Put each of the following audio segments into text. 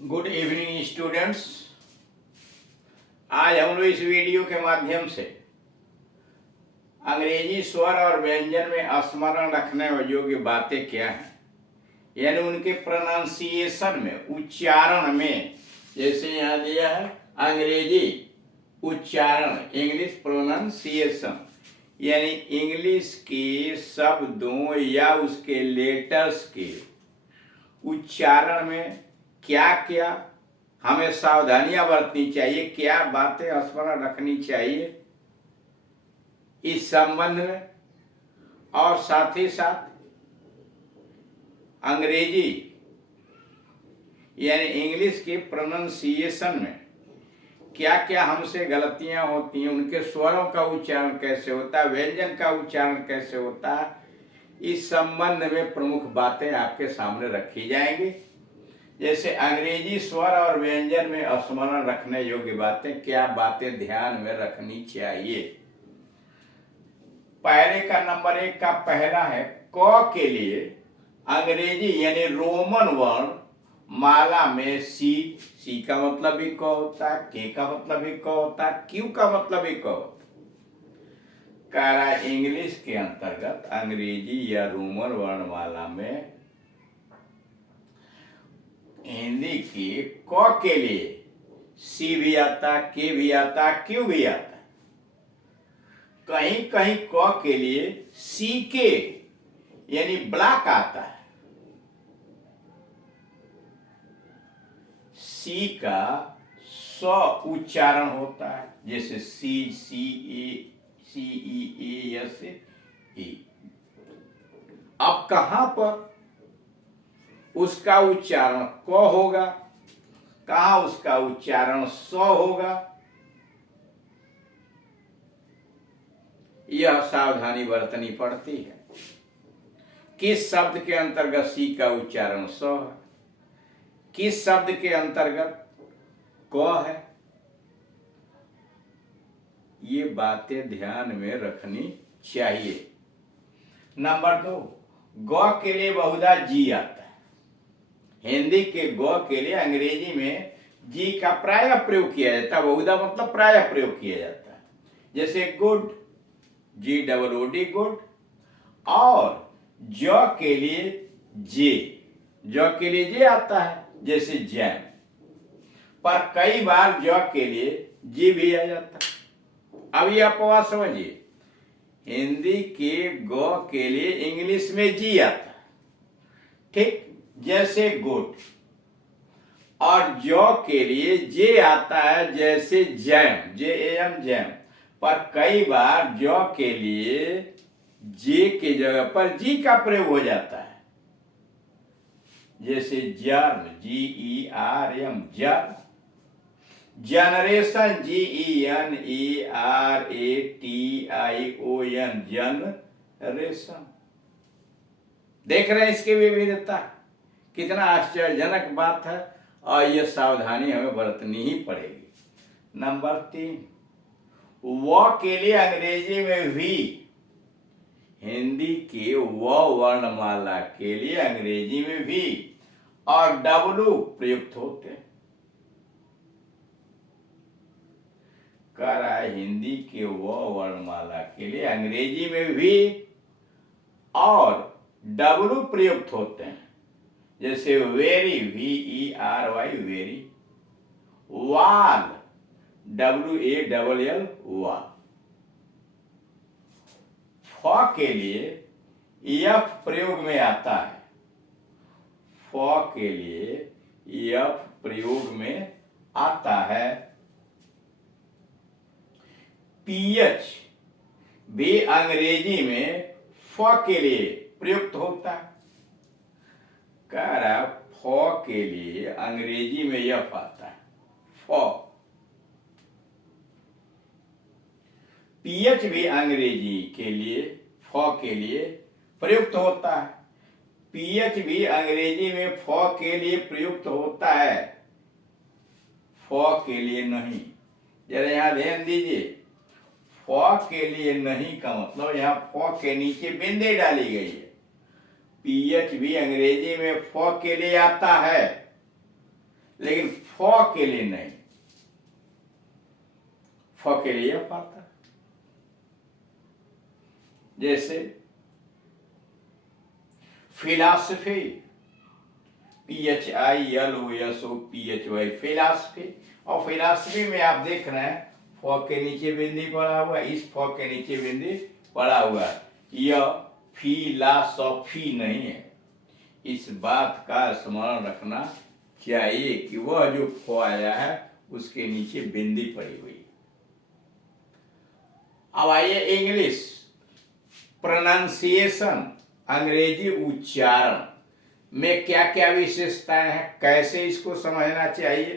Good evening students. आज हम लोग इस वीडियो के माध्यम से अंग्रेजी स्वर और व्यंजन में स्मरण रखने योग्य बातें क्या हैं, यानी उनके प्रोनाउंसिएशन में, उच्चारण में। जैसे यहाँ दिया है अंग्रेजी उच्चारण, इंग्लिश प्रोनाउंसिएशन, यानी इंग्लिश के शब्दों या उसके लेटर्स के उच्चारण में क्या क्या हमें सावधानियां बरतनी चाहिए, क्या बातें स्मरण रखनी चाहिए इस संबंध में, और साथ ही साथ अंग्रेजी यानी इंग्लिश के प्रोनाउंसिएशन में क्या क्या हमसे गलतियां होती हैं, उनके स्वरों का उच्चारण कैसे होता है, व्यंजन का उच्चारण कैसे होता है, इस संबंध में प्रमुख बातें आपके सामने रखी जाएंगी। जैसे अंग्रेजी स्वर और व्यंजन में स्मरण रखने योग्य बातें, क्या बातें ध्यान में रखनी चाहिए। पहले का नंबर 1 का पहला है क के लिए अंग्रेजी यानी रोमन वर्ण माला में सी का मतलब भी क होता है, के का मतलब भी क होता है, क्यू का मतलब भी क होता है। कह रहा है इंग्लिश के अंतर्गत अंग्रेजी या रोमन वर्णमाला में हिंदी की क के लिए सी भी आता, के भी आता, क्यू भी आता। कहीं कहीं क के लिए सी के यानी ब्लैक आता है। सी का स उच्चारण होता है, जैसे सी सी ई एस ई। अब कहां पर उसका उच्चारण क होगा, कहां उसका उच्चारण स होगा, यह सावधानी बरतनी पड़ती है। किस शब्द के अंतर्गत सी का उच्चारण स है, किस शब्द के अंतर्गत क है, ये बातें ध्यान में रखनी चाहिए। नंबर 2, ग के लिए बहुधा जी आता है। हिंदी के ग के लिए अंग्रेजी में जी का प्राय प्रयोग किया जाता है, बहुधा मतलब प्राय प्रयोग किया जाता है। जैसे गुड, जी डबल ओ डी गुड, और ज के लिए जे, ज के लिए जे आता है, जैसे जैम। पर कई बार ज के लिए जी भी आ जाता है। अब ये अपवाद समझिए, हिंदी के ग के लिए इंग्लिश में जी आता है, ठीक, जैसे गुड, और जौ के लिए जे आता है, जैसे जैम, जे एम जैम। पर कई बार जौ के लिए जे के जगह पर जी का प्रयोग हो जाता है, जैसे germ, G E R M, germ. Generation, G E N E R A T I O N, generation. देख रहे हैं इसकी विविधता, कितना आश्चर्यजनक बात है, और यह सावधानी हमें बरतनी ही पड़ेगी। नंबर 3, व के लिए अंग्रेजी में वी, हिंदी के व वर्णमाला के लिए अंग्रेजी में वी और डब्लू प्रयुक्त होते हैं। कह रहा है हिंदी के व वर्णमाला के लिए अंग्रेजी में वी और डब्लू प्रयुक्त होते हैं, जैसे very, V E R Y, very. Wall, W A double L, wall. फ के लिए यफ प्रयोग में आता है, फ के लिए यफ प्रयोग में आता है। पीएच भी अंग्रेजी में फ के लिए प्रयुक्त होता है। कह रहा फ के लिए अंग्रेजी में यफ आता है, फ। पीएच भी अंग्रेजी के लिए फ के लिए प्रयुक्त होता है। पीएच भी अंग्रेजी में फ के लिए प्रयुक्त होता है, फ के लिए नहीं। जरा यहां ध्यान दीजिए, फ के लिए नहीं का मतलब यहां फ के नीचे बिंदी डाली गई है। पीएच भी अंग्रेजी में फ के लिए आता है, लेकिन फ के लिए नहीं, फ के लिए यफ आता है। जैसे फिलॉसफी, PHILOSOPHY, फिलॉसफी। और फिलॉसफी में आप देख रहे हैं फ के नीचे बिंदी पड़ा हुआ है, इस फ के नीचे बिंदी पड़ा हुआ है। यह फिलॉसफी नहीं है। इस बात का स्मरण रखना चाहिए कि वह जो फ आया है उसके नीचे बिंदी पड़ी हुई। अब आइए इंग्लिश प्रोनाउंसिएशन, अंग्रेजी उच्चारण में क्या क्या विशेषताएं हैं, कैसे इसको समझना चाहिए।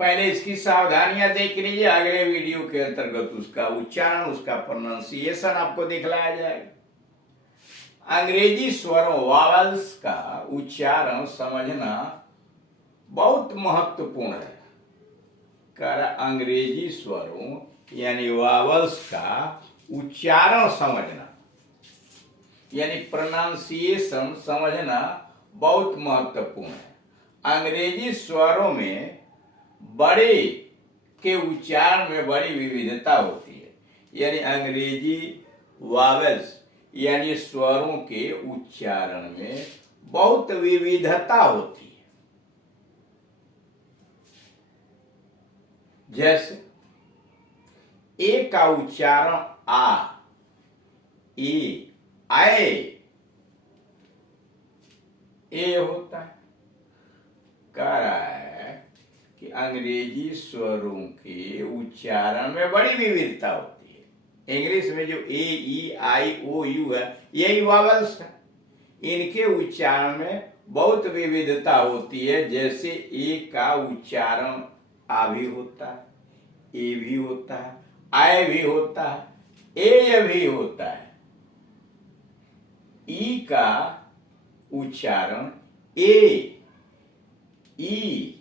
पहले इसकी सावधानियां देख लीजिए, अगले वीडियो के अंतर्गत उसका उच्चारण, उसका प्रोनाउंसिएशन आपको दिखलाया जाएगा। अंग्रेजी स्वरों वावल्स का उच्चारण समझना बहुत महत्वपूर्ण है। कर अंग्रेजी स्वरों यानी वावल्स का उच्चारण समझना यानी प्रोनाउंसिएशन समझना बहुत महत्वपूर्ण है। अंग्रेजी स्वरों में बड़े के उच्चारण में बड़ी विविधता होती है, यानी अंग्रेजी वावेल्स यानी स्वरों के उच्चारण में बहुत विविधता होती है। जैसे ए का उच्चारण आ, ई, आए, ए होता है। कह रहा है कि अंग्रेजी स्वरों के उच्चारण में बड़ी विविधता होती है। इंग्लिश में जो ए, ई, आई, ओ, यू है, यही वावल्स है। इनके उच्चारण में बहुत विविधता होती है। जैसे ए का उच्चारण आ भी होता है, ए भी होता है, आय भी होता है, ए भी होता है। ई का उच्चारण ए, ई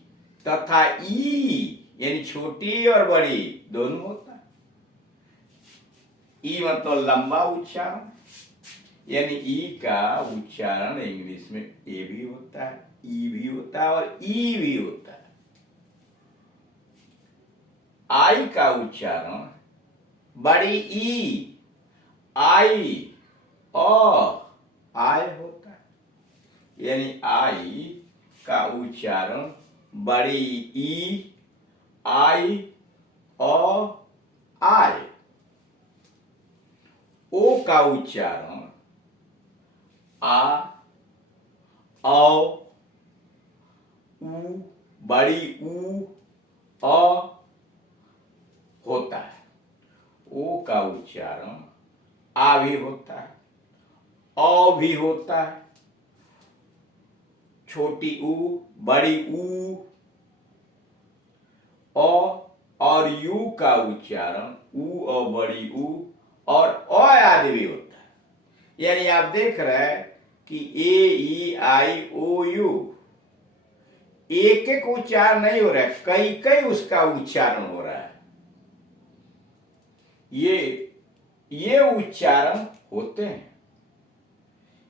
तथा ई यानी छोटी और बड़ी दोनों होता है। ई मतलब लंबा उच्चारण, यानी ई का उच्चारण इंग्लिश में ए भी होता है, ई भी होता है और ई भी होता है। आई का उच्चारण बड़ी ई, आई, आय होता है, यानी आई का उच्चारण बड़ी ई, आई, आय। ओ का उच्चारण आ, औ, उ, बड़ी ऊ, होता है। ओ का उच्चारण आ भी होता है, औ भी होता है, छोटी ऊ, बड़ी ऊ, और यू का उच्चारण ऊ और बड़ी ऊ और आदि भी होता है। यानी आप देख रहे हैं कि ए, ई, आई, ओ, यू एक एक उच्चारण नहीं हो रहा है, कई कई उसका उच्चारण हो रहा है। ये उच्चारण होते हैं।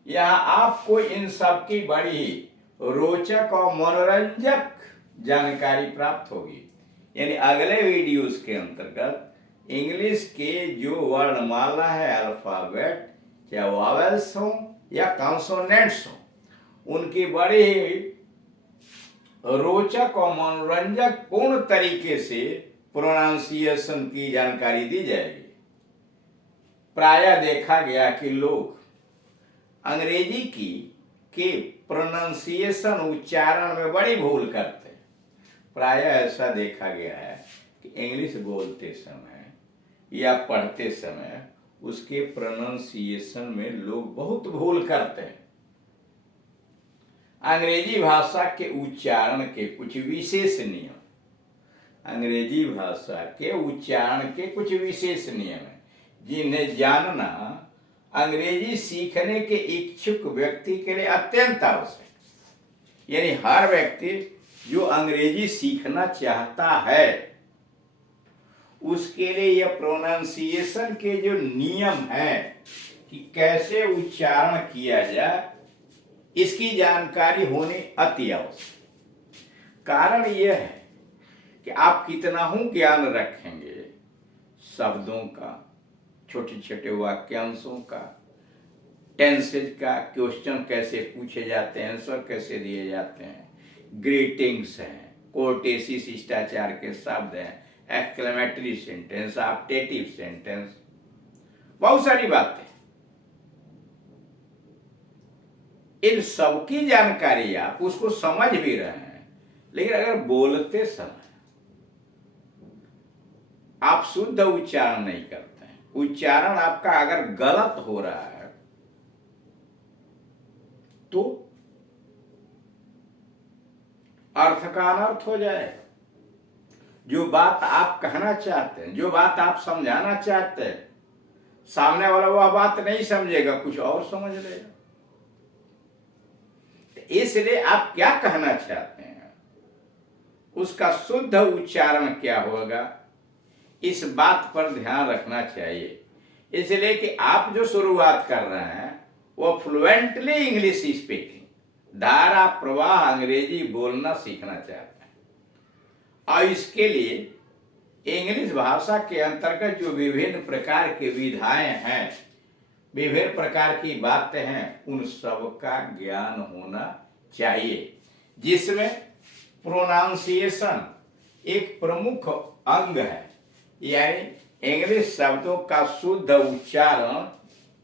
यहां आपको इन सब की बड़ी रोचक और मनोरंजक जानकारी प्राप्त होगी। यानी अगले वीडियोस के अंतर्गत इंग्लिश के जो वर्णमाला है, अल्फाबेट, चाहे वावेल्स हो या कॉन्सोनेंट्स हो, उनकी बड़े रोचक और मनोरंजक पूर्ण तरीके से प्रोनाउंसिएशन की जानकारी दी जाएगी। प्रायः देखा गया कि लोग अंग्रेजी के प्रोनाउंसिएशन उच्चारण में बड़ी भूल करते हैं। प्रायः ऐसा देखा गया है कि इंग्लिश बोलते समय या पढ़ते समय उसके प्रोनाउंसिएशन में लोग बहुत भूल करते हैं। अंग्रेजी भाषा के उच्चारण के कुछ विशेष नियम, अंग्रेजी भाषा के उच्चारण के कुछ विशेष नियम हैं जिन्हें जानना अंग्रेजी सीखने के इच्छुक व्यक्ति के लिए अत्यंत आवश्यक। यानी हर व्यक्ति जो अंग्रेजी सीखना चाहता है उसके लिए यह प्रोनाउंसिएशन के जो नियम है कि कैसे उच्चारण किया जाए, इसकी जानकारी होनी अति आवश्यक। कारण यह है कि आप कितना ज्ञान रखेंगे शब्दों का, छोटे छोटे वाक्यांशों का, टेंसेज का, क्वेश्चन कैसे पूछे जाते हैं, आंसर कैसे दिए जाते हैं, ग्रीटिंग्स हैं, कोर्टेसी शिष्टाचार के शब्द हैं, एक्सक्लेमेटरी सेंटेंस, ऑप्टेटिव सेंटेंस, बहुत सारी बातें। इन सबकी जानकारी आप उसको समझ भी रहे हैं, लेकिन अगर बोलते समय आप शुद्ध उच्चारण नहीं करते हैं, उच्चारण आपका अगर गलत हो रहा है तो अर्थ का अनर्थ हो जाएगा। जो बात आप कहना चाहते हैं, जो बात आप समझाना चाहते हैं, सामने वाला वह बात नहीं समझेगा, कुछ और समझ लेगा। इसलिए आप क्या कहना चाहते हैं, उसका शुद्ध उच्चारण क्या होगा, इस बात पर ध्यान रखना चाहिए। इसलिए कि आप जो शुरुआत कर रहे हैं वो फ्लुएंटली इंग्लिश स्पीकिंग, धारा प्रवाह अंग्रेजी बोलना सीखना चाहते हैं, और इसके लिए इंग्लिश भाषा के अंतर्गत जो विभिन्न प्रकार के विधाएं हैं, विभिन्न प्रकार की बातें हैं, उन सब का ज्ञान होना चाहिए, जिसमें प्रोनाउंसिएशन एक प्रमुख अंग है। यानी इंग्लिश शब्दों का शुद्ध उच्चारण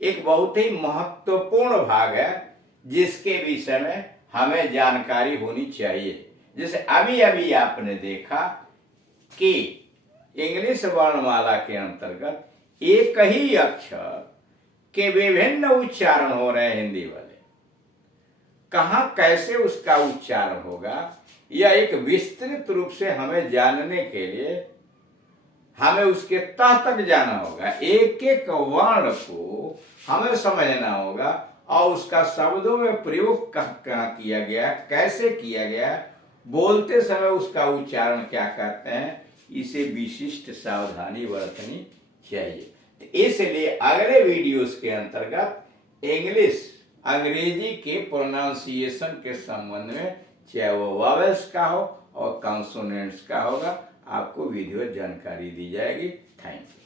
एक बहुत ही महत्वपूर्ण भाग है, जिसके विषय में हमें जानकारी होनी चाहिए। जैसे अभी अभी आपने देखा कि इंग्लिश वर्णमाला के अंतर्गत एक ही अक्षर के विभिन्न उच्चारण हो रहे हैं हिंदी वाले, कहाँ कैसे उसका उच्चारण होगा, यह एक विस्तृत रूप से हमें जानने के लिए हमें उसके तह तक जाना होगा, एक एक वर्ण को हमें समझना होगा, और उसका शब्दों में प्रयोग कहाँ किया गया, कैसे किया गया, बोलते समय उसका उच्चारण क्या करते हैं, इसे विशिष्ट सावधानी बरतनी चाहिए। इसलिए अगले वीडियोस के अंतर्गत इंग्लिश अंग्रेजी के प्रोनाउंसिएशन के संबंध में, चाहे वो वॉवेल्स का हो और कॉन्सोनेंट्स का होगा, आपको वीडियो जानकारी दी जाएगी। Thank you.